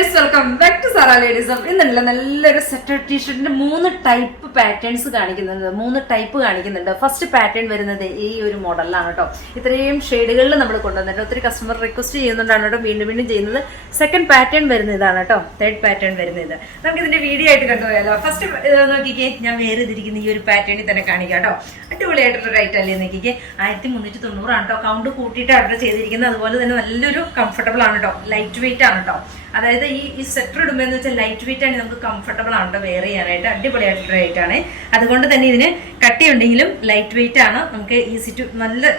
Viewers, welcome back to Sara ladies. ഇന്നല്ല നല്ലൊരു സെറ്റഡ് ടീഷർട്ടിന്റെ 3 type patterns കാണിക്കുന്നുണ്ട്. 3 ടൈപ്പ് കാണിക്കുന്നുണ്ട്. ഫസ്റ്റ് പാറ്റേൺ വരുന്നത് ഈ ഒരു മോഡലിലാണ് കേട്ടോ. ഇത്രയും ഷെയ്ഡുകളിൽ നമ്മൾ കൊണ്ടുവന്നിട്ട് ഒത്തിരി കസ്റ്റമർ റിക്വസ്റ്റ് ചെയ്യുന്നുണ്ടാണ് കേട്ടോ, വീണ്ടും വീണ്ടും ചെയ്യുന്നത്. സെക്കൻഡ് പാറ്റേൺ വരുന്ന ഇതാണ് കേട്ടോ. തേർഡ് പാറ്റേൺ വരുന്നത് ഇത്. നമുക്ക് ഇതിന്റെ വീഡിയോ ആയിട്ട് കണ്ടുപോയാലോ. ഫസ്റ്റ് നോക്കിക്കേ, ഞാൻ വേറെ ഇതിരിക്കുന്ന ഈ ഒരു പാറ്റേണിൽ തന്നെ കാണിക്കാം കേട്ടോ. അടിപൊളിയായിട്ടുള്ള റേറ്റ് അല്ലേ നോക്കിക്കേ. 1390 ആണ് കേട്ടോ. കൗണ്ട് കൂട്ടിയിട്ട് ഓർഡർ ചെയ്തിരിക്കുന്നത്. അതുപോലെ തന്നെ നല്ലൊരു കംഫർട്ടബിൾ ആണ് കേട്ടോ. ലൈറ്റ് വെയിറ്റ് ആണ് കേട്ടോ. അതായത് ഈ സെറ്റർ ഇടുമ്പോൾ എന്ന് വെച്ചാൽ ലൈറ്റ് വെയിറ്റ് ആണ്, നമുക്ക് കംഫർട്ടബിൾ ആണ് കേട്ടോ വെയർ ചെയ്യാനായിട്ട്. അടിപൊളിയായിട്ടുള്ള റേറ്റ് ആണ്. അതുകൊണ്ട് തന്നെ ഇതിന് കട്ടിയുണ്ടെങ്കിലും ലൈറ്റ് വെയിറ്റ് ആണ്, നമുക്ക് ഈസി ടു നല്ല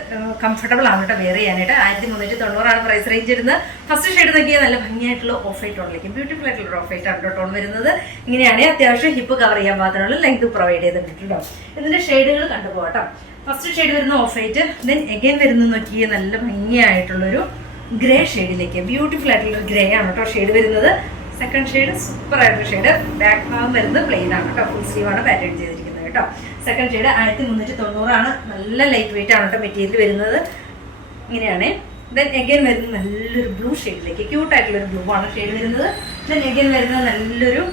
കംഫർട്ടബിൾ ആണ് കേട്ടോ വെയർ ചെയ്യാനായിട്ട്. 1390 ആണ് പ്രൈസ് റേഞ്ച് വരുന്നത്. ഫസ്റ്റ് ഷെയ്ഡ് നോക്കിയാൽ നല്ല ഭംഗിയായിട്ടുള്ള ഓഫ് വൈറ്റ് ടോണിലേക്ക് ബ്യൂട്ടിഫുൾ ആയിട്ടുള്ള ഓഫ് വൈറ്റ് ആണ് ടോൺ വരുന്നത്. ഇങ്ങനെയാണ്. അത്യാവശ്യം ഹിപ്പ് കവർ ചെയ്യാൻ പാകത്തിനുള്ള ലെങ്ത് പ്രൊവൈഡ് ചെയ്തിട്ടുണ്ടോ. ഇതിന്റെ ഷെയ്ഡുകൾ കണ്ടുപോകട്ടോ. ഫസ്റ്റ് ഷെയ്ഡ് വരുന്ന ഓഫ് വൈറ്റ്, ദെൻ എഗൈൻ വരുന്ന നോക്കിയാൽ നല്ല ഭംഗിയായിട്ടുള്ളൊരു ഗ്രേ ഷെയ്ഡിലേക്ക് ബ്യൂട്ടിഫുൾ ആയിട്ടുള്ള ഗ്രേ ആണ് കേട്ടോ ഷെയ്ഡ് വരുന്നത്. സെക്കൻഡ് ഷെയ്ഡ് സൂപ്പർ ആയിട്ടുള്ള ഷെയ്ഡ്. ബാക്ക് ഭാഗം വരുന്നത് പ്ലെയിൻ ആണ് കേട്ടോ. ഫുൾ സ്ലീവ് ആണ് പാറ്റേൺ ചെയ്തിരിക്കുന്നത് കേട്ടോ. സെക്കൻഡ് ഷെയ്ഡ് 1390 ആണ്. നല്ല ലൈറ്റ് വെയിറ്റ് ആണ് കേട്ടോ മെറ്റീരിയൽ വരുന്നത്. ഇങ്ങനെയാണ്. ദെൻ എഗൈൻ വരുന്നത് നല്ലൊരു ബ്ലൂ ഷെയ്ഡിലേക്ക്, ക്യൂട്ട് ആയിട്ടുള്ളൊരു ബ്ലൂ ആണ് ഷെയ്ഡ് വരുന്നത്. ദെൻ എഗൈൻ വരുന്നത് നല്ലൊരു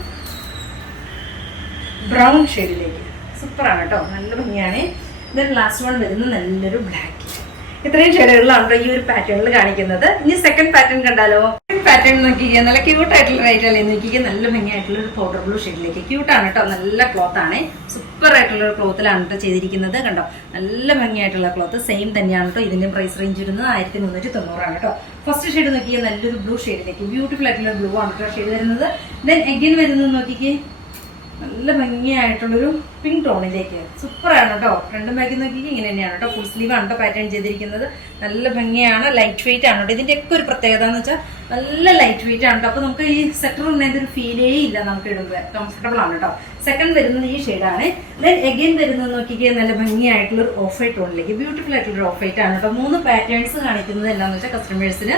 ബ്രൗൺ ഷെയ്ഡിലേക്ക്. സൂപ്പറാണ് കേട്ടോ, നല്ല ഭംഗിയാണ്. ദെൻ ലാസ്റ്റ് വൺ വരുന്നത് നല്ലൊരു ബ്ലാക്ക്. ഇത്രയും ഷെയ്ഡുകളാണ് ഈ ഒരു പാറ്റേണിൽ കാണിക്കുന്നത്. ഇനി സെക്കൻഡ് പാറ്റേൺ കണ്ടാലോ. സെക്കൻഡ് പാറ്റേൺ നോക്കിക്കുക, നല്ല ക്യൂട്ട് ആയിട്ടുള്ള റേറ്റ് അല്ലേ നോക്കിക്കുക. നല്ല ഭംഗിയായിട്ടുള്ള ഒരു പൗഡർ ബ്ലൂ ഷെയ്ഡിലേക്ക്. ക്യൂട്ടാണ് കേട്ടോ, നല്ല ക്ലോത്ത് ആണ്. സൂപ്പർ ആയിട്ടുള്ള ഒരു ക്ലോത്തിലാണ് കേട്ടോ ചെയ്തിരിക്കുന്നത്. കണ്ടോ, നല്ല ഭംഗിയായിട്ടുള്ള ക്ലോത്ത്. സെയിം തന്നെയാണ് കേട്ടോ. ഇതിന്റെ പ്രൈസ് റേഞ്ച് വരുന്നത് 1390 ആണ് കേട്ടോ. ഫസ്റ്റ് ഷെയ്ഡ് നോക്കിയാൽ നല്ലൊരു ബ്ലൂ ഷെയ്ഡിലേക്ക്, ബ്യൂട്ടിഫുൾ ആയിട്ടുള്ള ബ്ലൂ ആണ് കേട്ടോ ഷെയ്ഡ് വരുന്നത്. ദെൻ എഗൈൻ വരുന്നത് നോക്കിക്കേ, നല്ല ഭംഗിയായിട്ടുള്ളൊരു പിങ്ക് ടോണിലേക്ക്. സൂപ്പറാണ് കേട്ടോ. ഫ്രണ്ടും ബാക്കും നോക്കിക്കുക ഇങ്ങനെ തന്നെയാണ് കേട്ടോ. ഫുൾ സ്ലീവ് ആണ് കേട്ടോ പാറ്റേൺ ചെയ്തിരിക്കുന്നത്. നല്ല ഭംഗിയാണ്. ലൈറ്റ് വെയിറ്റ് ആണ് കേട്ടോ. ഇതിന്റെ ഒക്കെ ഒരു പ്രത്യേകത എന്ന് വെച്ചാൽ നല്ല ലൈറ്റ് വെയിറ്റ് ആണ് കേട്ടോ. അപ്പൊ നമുക്ക് ഈ സെറ്റർ ഇടുന്നതിന്റെ ഒരു ഫീലേ ഇല്ല, നമുക്ക് ഇടുമ്പോൾ കംഫർട്ടബിൾ ആണ് കേട്ടോ. സെക്കൻഡ് വരുന്നത് ഈ ഷെയ്ഡാണ്. ദെൻ എഗൈൻ വരുന്നത് നോക്കിക്കുക, നല്ല ഭംഗിയായിട്ടുള്ള ഒരു ഓഫ് വൈറ്റ് ടോണിലേക്ക്, ബ്യൂട്ടിഫുൾ ആയിട്ടുള്ള ഓഫ് വൈറ്റ് ആണ് കേട്ടോ. 3 പാറ്റേൺസ് കാണിക്കുന്നത് എന്താണെന്ന് വെച്ചാൽ കസ്റ്റമേഴ്സിന്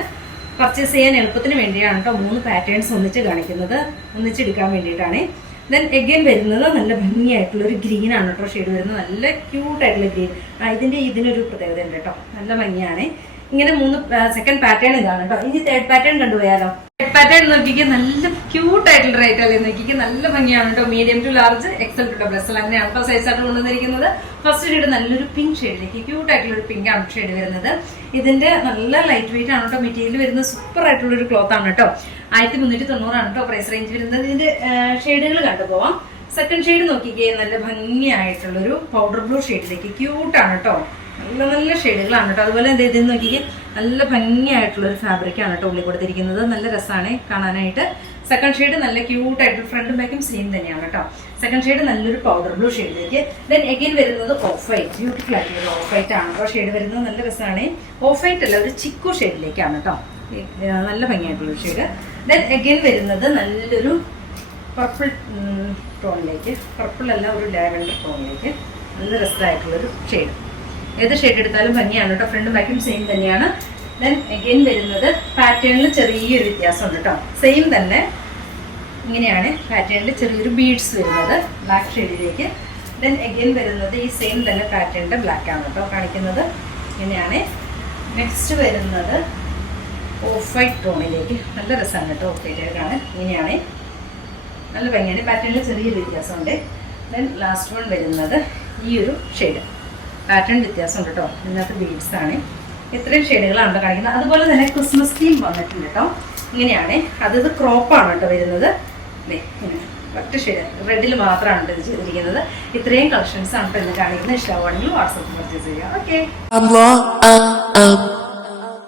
പർച്ചേസ് ചെയ്യാൻ എളുപ്പത്തിന് വേണ്ടിയാണ് കേട്ടോ 3 പാറ്റേൺസ് ഒന്നിച്ച് കാണിക്കുന്നത്, ഒന്നിച്ചെടുക്കാൻ വേണ്ടിയിട്ടാണ്. ദെൻ എഗൈൻ വരുന്നത് നല്ല ഭംഗിയായിട്ടുള്ള ഒരു ഗ്രീൻ ആണ് കേട്ടോ ഷെയ്ഡ് വരുന്നത്. നല്ല ക്യൂട്ട് ആയിട്ടുള്ള ഗ്രീൻ. ഇതിനൊരു പ്രത്യേകത ഉണ്ട് കേട്ടോ, നല്ല ഭംഗിയാണ്. ഇങ്ങനെ 3 സെക്കൻഡ് പാറ്റേൺ ഇതാണ് കേട്ടോ. ഇനി തേർഡ് പാറ്റേൺ കണ്ടുപോയാലോ. തേർഡ് പാറ്റേൺ നോക്കിക്കുക, നല്ല ക്യൂട്ട് ആയിട്ടുള്ള റേറ്റ് അല്ലേ നോക്കിക്കുക. നല്ല ഭംഗിയാണ് കേട്ടോ. Medium to large, XL to double XL അങ്ങനെയാണ് കേട്ടോ സൈസ് ആയിട്ട് കൊണ്ടുവന്നിരിക്കുന്നത്. ഫസ്റ്റ് ഷെയ്ഡ് നല്ലൊരു പിങ്ക് ഷെയ്ഡിലേക്ക്, ക്യൂട്ട് ആയിട്ടുള്ള ഒരു പിങ്ക് ആണ് ഷെയ്ഡ് വരുന്നത്. ഇതിന്റെ നല്ല ലൈറ്റ് വെയിറ്റ് ആണ് കേട്ടോ മെറ്റീരിയൽ വരുന്നത്. സൂപ്പർ ആയിട്ടുള്ള ഒരു ക്ലോത്ത് ആണ് കേട്ടോ. 1390 ആണ് കേട്ടോ പ്രൈസ് റേഞ്ച് വരുന്നത്. ഇതിന്റെ ഷെയ്ഡുകൾ കണ്ടുപോവാം. സെക്കൻഡ് ഷെയ്ഡ് നോക്കിക്കേ, നല്ല ഭംഗിയായിട്ടുള്ളൊരു പൗഡർ ബ്ലൂ ഷെയ്ഡിലേക്ക്, ക്യൂട്ടാണ് കേട്ടോ. നല്ല നല്ല ഷെയ്ഡുകളാണ് കേട്ടോ. അതുപോലെ എന്ത് ചെയ്തെന്ന് നോക്കിക്കേ, നല്ല ഭംഗിയായിട്ടുള്ള ഒരു ഫാബ്രിക് ആണ് കേട്ടോ ഉള്ളിൽ കൊടുത്തിരിക്കുന്നത്. നല്ല രസമാണ് കാണാനായിട്ട്. സെക്കൻഡ് ഷെയ്ഡ് നല്ല ക്യൂട്ടായിട്ട്, ഫ്രണ്ടും ബാക്കും സെയിം തന്നെയാണ് കേട്ടോ. സെക്കൻഡ് ഷെയ്ഡ് നല്ലൊരു പൗഡർ ബ്ലൂ ഷെയ്ഡിലേക്ക്. ദെൻ എഗൈൻ വരുന്നത് ഓഫ് വൈറ്റ്, ബ്യൂട്ടിഫുൾ ആയിട്ടുള്ള ഓഫ് വൈറ്റ് ആണ് കേട്ടോ ഷെയ്ഡ് വരുന്നത്. നല്ല രസമാണ്. ഓഫ് വൈറ്റ് അല്ല, ഒരു ചിക്കു ഷെയ്ഡിലേക്കാണ് കേട്ടോ. നല്ല ഭംഗിയായിട്ടുള്ള ഒരു ഷെയ്ഡ്. ദെൻ എഗൈൻ വരുന്നത് നല്ലൊരു പർപ്പിൾ ടോണിലേക്ക്, പർപ്പിൾ അല്ല ഒരു ലാവൻഡർ ടോണിലേക്ക്, നല്ല രസമായിട്ടുള്ളൊരു ഷെയ്ഡ്. ഏത് ഷെയ്ഡ് എടുത്താലും ഭംഗിയാണ് കേട്ടോ. ഫ്രണ്ടും ബാക്കും സെയിം തന്നെയാണ്. ദെൻ എഗൈൻ വരുന്നത് പാറ്റേണിൽ ചെറിയൊരു വ്യത്യാസമുണ്ട് കേട്ടോ. സെയിം തന്നെ ഇങ്ങനെയാണ് പാറ്റേണിൽ ചെറിയൊരു ബീഡ്സ് വരുന്നത് ബ്ലാക്ക് ഷെയ്ഡിലേക്ക്. ദെൻ എഗൈൻ വരുന്നത് ഈ സെയിം തന്നെ പാറ്റേണിന്റെ ബ്ലാക്ക് ആണ് കേട്ടോ കാണിക്കുന്നത്. ഇങ്ങനെയാണ്. നെക്സ്റ്റ് വരുന്നത് ഓഫ് വൈറ്റ് ടോണിലേക്ക്, നല്ല രസമാണ് കേട്ടോ. ഓഫ് വൈറ്റ് ആണ്. ഇങ്ങനെയാണ്, നല്ല ഭംഗിയാണ്. പാറ്റേണിൽ ചെറിയൊരു വ്യത്യാസമുണ്ട്. ദെൻ ലാസ്റ്റ് വൺ വരുന്നത് ഈ ഒരു ഷെയ്ഡ്, പാറ്റേൺ വ്യത്യാസമുണ്ട് കേട്ടോ. ഇതിനകത്ത് ബീഡ്സ് ആണ്. ഇത്രയും ഷെയ്ഡുകളാണ് കേട്ടോ കാണിക്കുന്നത്. അതുപോലെ തന്നെ ക്രിസ്മസ് തീം വന്നിട്ടുണ്ട് കേട്ടോ. ഇങ്ങനെയാണ്. അത് ക്രോപ്പാണ് കേട്ടോ വരുന്നത്. ഇങ്ങനെ ഒറ്റ ഷെയ്ഡ് റെഡിൽ മാത്രമാണ് ഇത് ചെയ്തിരിക്കുന്നത്. ഇത്രയും കളക്ഷൻസ് ആണ് കേട്ടോ ഇന്ന് കാണിക്കുന്നത്. ഇഷ്ടമാണെങ്കിൽ വാട്സാപ്പിൽ പർച്ചേസ് ചെയ്യാം. ഓക്കെ.